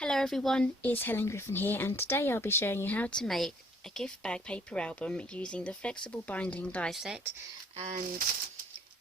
Hello everyone, it's Helen Griffin here, and today I'll be showing you how to make a gift bag paper album using the flexible binding die set and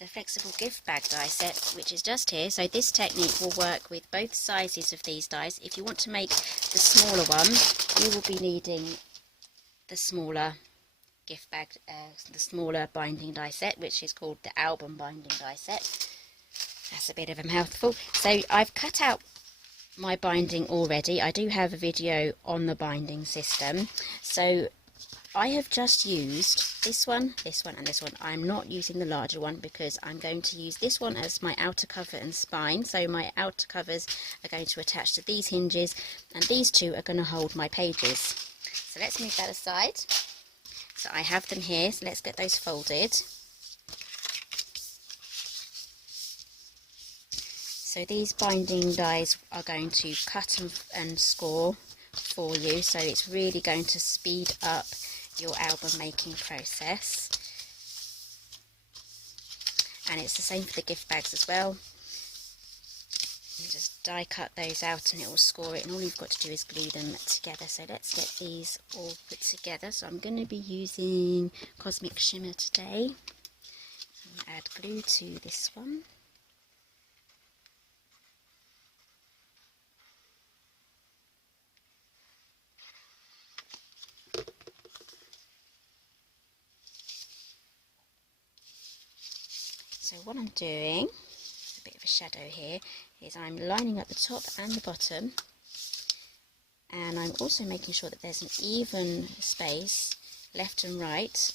the flexible gift bag die set, which is just here. So this technique will work with both sizes of these dies. If you want to make the smaller one, you will be needing the smaller gift bag, the smaller binding die set, which is called the album binding die set. That's a bit of a mouthful. So I've cut out my binding already. I do have a video on the binding system. So I have just used this one and this one. I'm not using the larger one because I'm going to use this one as my outer cover and spine. So my outer covers are going to attach to these hinges and these two are going to hold my pages. So let's move that aside. So I have them here, so let's get those folded. So these binding dies are going to cut and score for you, so it's really going to speed up your album making process. And it's the same for the gift bags as well. You just die cut those out and it will score it, and all you've got to do is glue them together. So let's get these all put together. So I'm going to be using Cosmic Shimmer today. Add glue to this one. So what I'm doing, a bit of a shadow here, is I'm lining up the top and the bottom, and I'm also making sure that there's an even space left and right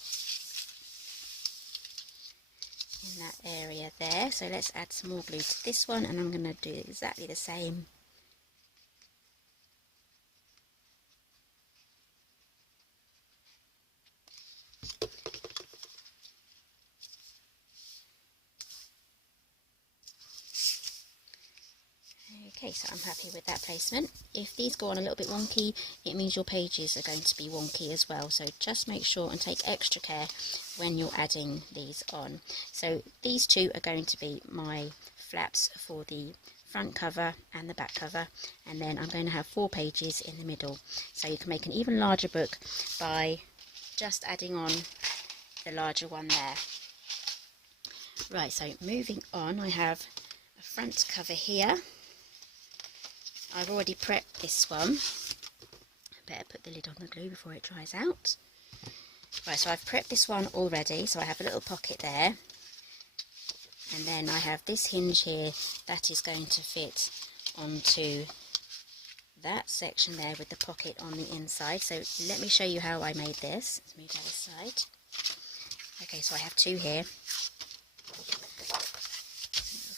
in that area there. So let's add some more glue to this one, and I'm going to do exactly the same . Okay, so I'm happy with that placement. If these go on a little bit wonky, it means your pages are going to be wonky as well. So just make sure and take extra care when you're adding these on. So these two are going to be my flaps for the front cover and the back cover, and then I'm going to have 4 pages in the middle. So you can make an even larger book by just adding on the larger one there. Right, so moving on, I have a front cover here. I've already prepped this one. Better put the lid on the glue before it dries out. Right, so I've prepped this one already, so I have a little pocket there. And then I have this hinge here that is going to fit onto that section there with the pocket on the inside. So let me show you how I made this. Let's move that aside. Okay, so I have 2 here.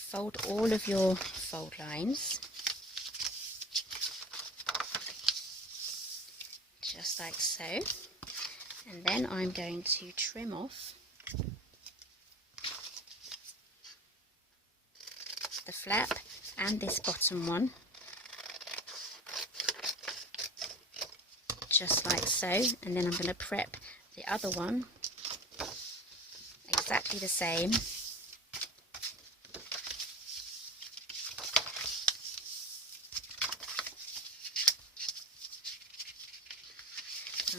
Fold all of your fold lines, just like so, and then I'm going to trim off the flap and this bottom one, just like so, and then I'm going to prep the other one exactly the same.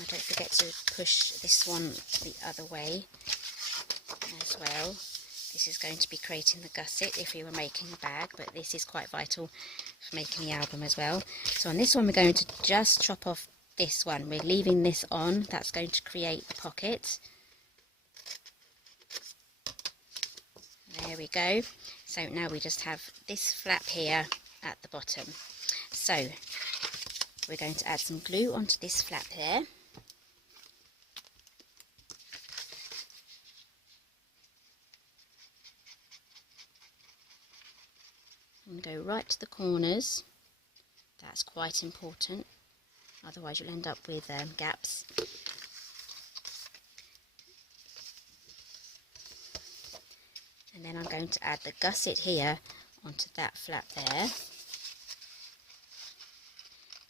Don't forget to push this one the other way as well. This is going to be creating the gusset if you were making a bag, but this is quite vital for making the album as well. So on this one we're going to just chop off this one. We're leaving this on. That's going to create the pocket. There we go. So now we just have this flap here at the bottom. So we're going to add some glue onto this flap here. And go right to the corners. That's quite important, otherwise you'll end up with gaps. And then I'm going to add the gusset here onto that flap there.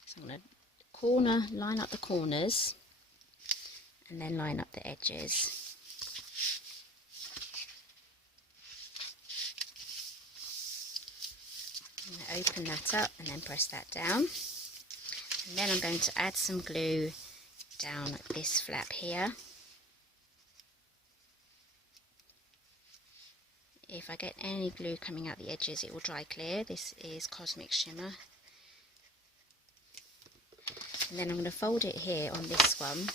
So I'm going to line up the corners and then line up the edges. I'm going to open that up and then press that down. And then I'm going to add some glue down this flap here. If I get any glue coming out the edges, it will dry clear. This is Cosmic Shimmer. And then I'm going to fold it here on this one.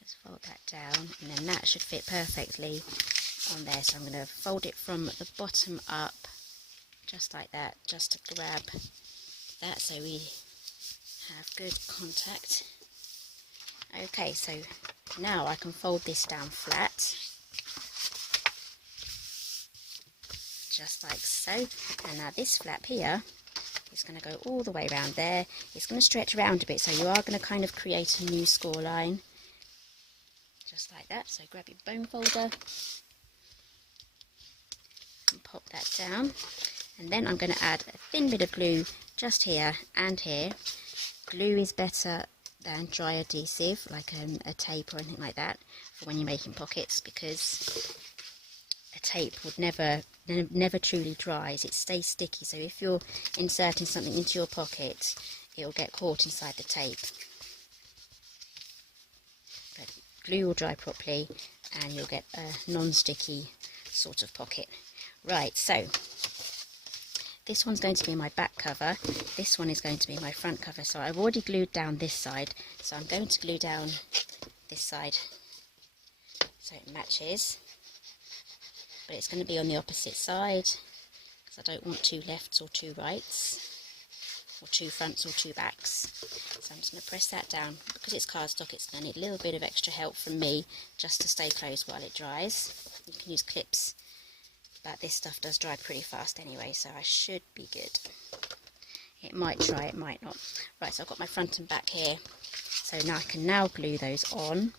Just fold that down, and then that should fit perfectly on there. So I'm going to fold it from the bottom up, just like that, just to grab that so we have good contact. Okay, so now I can fold this down flat, just like so. And now this flap here is going to go all the way around there. It's going to stretch around a bit, so you are going to kind of create a new score line, just like that. So grab your bone folder and pop that down, and then I'm going to add a thin bit of glue just here and here. Glue is better than dry adhesive, like a tape or anything like that, for when you're making pockets, because a tape would never truly dries. It stays sticky, so if you're inserting something into your pocket, it will get caught inside the tape. But glue will dry properly and you'll get a non-sticky sort of pocket. Right, so this one's going to be my back cover, this one is going to be my front cover. So I've already glued down this side, so I'm going to glue down this side so it matches. But it's going to be on the opposite side, because I don't want two lefts or two rights, or two fronts or two backs. So I'm just going to press that down. Because it's cardstock, it's going to need a little bit of extra help from me just to stay closed while it dries. You can use clips, but this stuff does dry pretty fast anyway, so I should be good. It might dry, it might not. Right, so I've got my front and back here, so now I can now glue those on,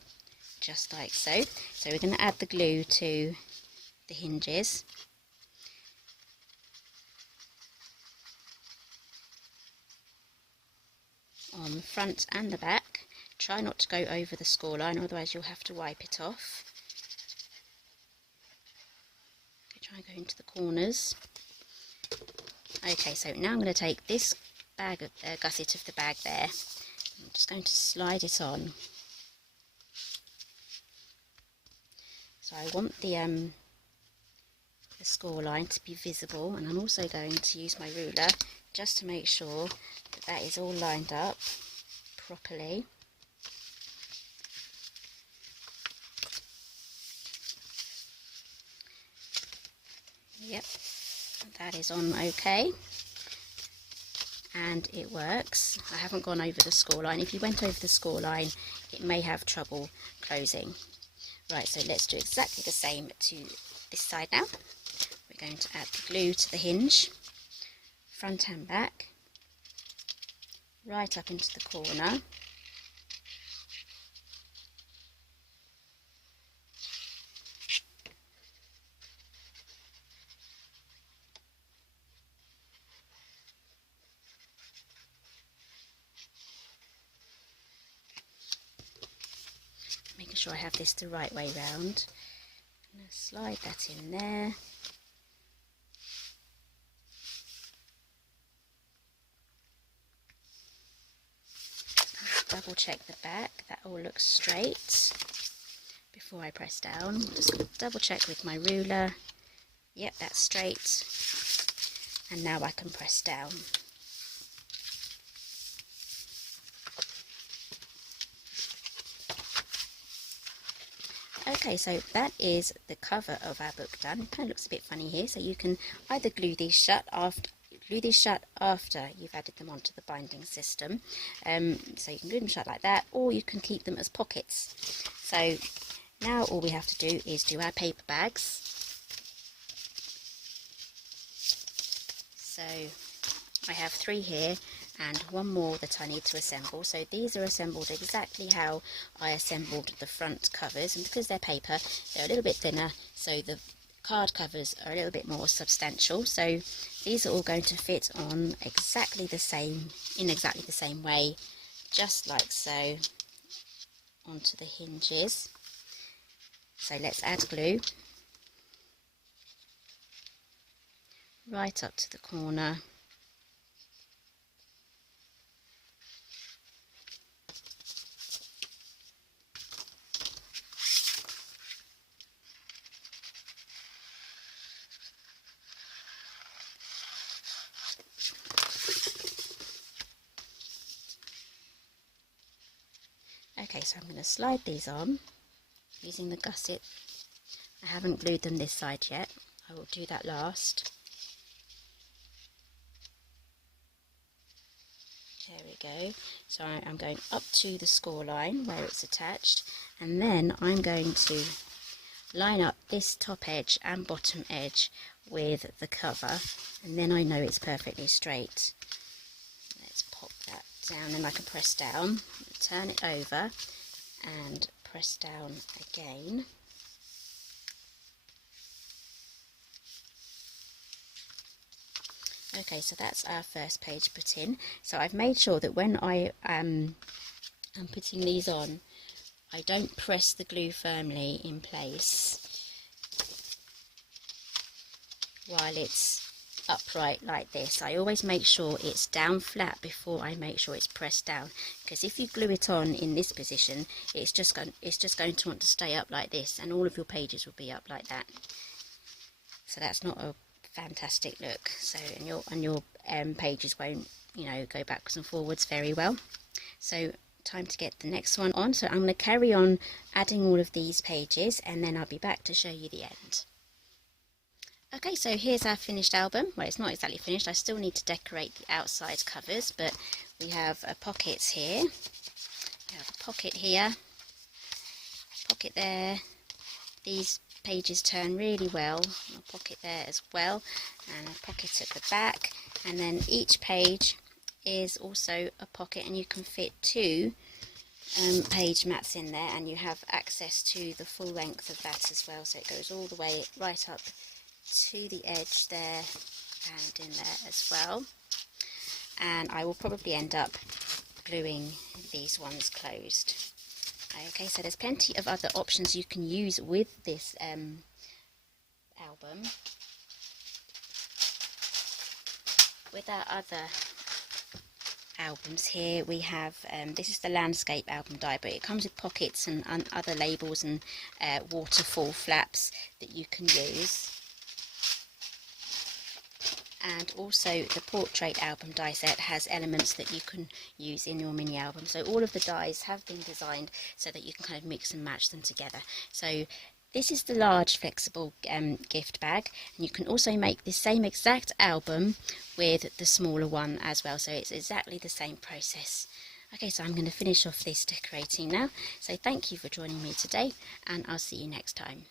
just like so. So we're going to add the glue to the hinges. On the front and the back. Try not to go over the score line, otherwise you'll have to wipe it off. Try and go into the corners. Okay, so now I'm going to take this bag of gusset of the bag there. I'm just going to slide it on. So I want the score line to be visible, and I'm also going to use my ruler just to make sure that that is all lined up properly. Yep, that is on okay, and it works. I haven't gone over the score line. If you went over the score line, it may have trouble closing. Right, so let's do exactly the same to this side now. We're going to add the glue to the hinge, front and back, right up into the corner. Making sure I have this the right way round. I'm going to slide that in there. Double check the back, that all looks straight before I press down. Just double check with my ruler. Yep, that's straight. And now I can press down. Okay, so that is the cover of our book done. It kind of looks a bit funny here, so you can either glue these shut after you've added them onto the binding system. So you can glue them shut like that, or you can keep them as pockets. So now all we have to do is do our paper bags. So I have 3 here and 1 more that I need to assemble. So these are assembled exactly how I assembled the front covers, and because they're paper, they're a little bit thinner, so the card covers are a little bit more substantial. So these are all going to fit on exactly the same, in exactly the same way, just like so, onto the hinges. So let's add glue right up to the corner. Okay, so I'm going to slide these on using the gusset. I haven't glued them this side yet. I will do that last. There we go. So I'm going up to the score line where it's attached, and then I'm going to line up this top edge and bottom edge with the cover, and then I know it's perfectly straight. Let's pop that down, and I can press down, turn it over and press down again. Okay, so that's our first page put in. So I've made sure that when I am putting these on, I don't press the glue firmly in place while it's upright like this. I always make sure it's down flat before I make sure it's pressed down, because if you glue it on in this position, it's just going to want to stay up like this, and all of your pages will be up like that. So that's not a fantastic look. So and your pages won't, you know, go backwards and forwards very well. So time to get the next one on. So I'm going to carry on adding all of these pages, and then I'll be back to show you the end. Okay, so here's our finished album. Well, it's not exactly finished. I still need to decorate the outside covers, but we have pockets here. We have a pocket here, pocket there. These pages turn really well. A pocket there as well, and a pocket at the back. And then each page is also a pocket, and you can fit two page mats in there, and you have access to the full length of that as well. So it goes all the way right up to the edge there and in there as well. And I will probably end up gluing these ones closed. Okay, so there's plenty of other options you can use with this album. With our other albums here, we have this is the landscape album die, but it comes with pockets and other labels and waterfall flaps that you can use. And also the portrait album die set has elements that you can use in your mini album. So all of the dies have been designed so that you can kind of mix and match them together. So this is the large flexible gift bag, and you can also make the same exact album with the smaller one as well. So it's exactly the same process. Okay, so I'm going to finish off this decorating now. So thank you for joining me today, and I'll see you next time.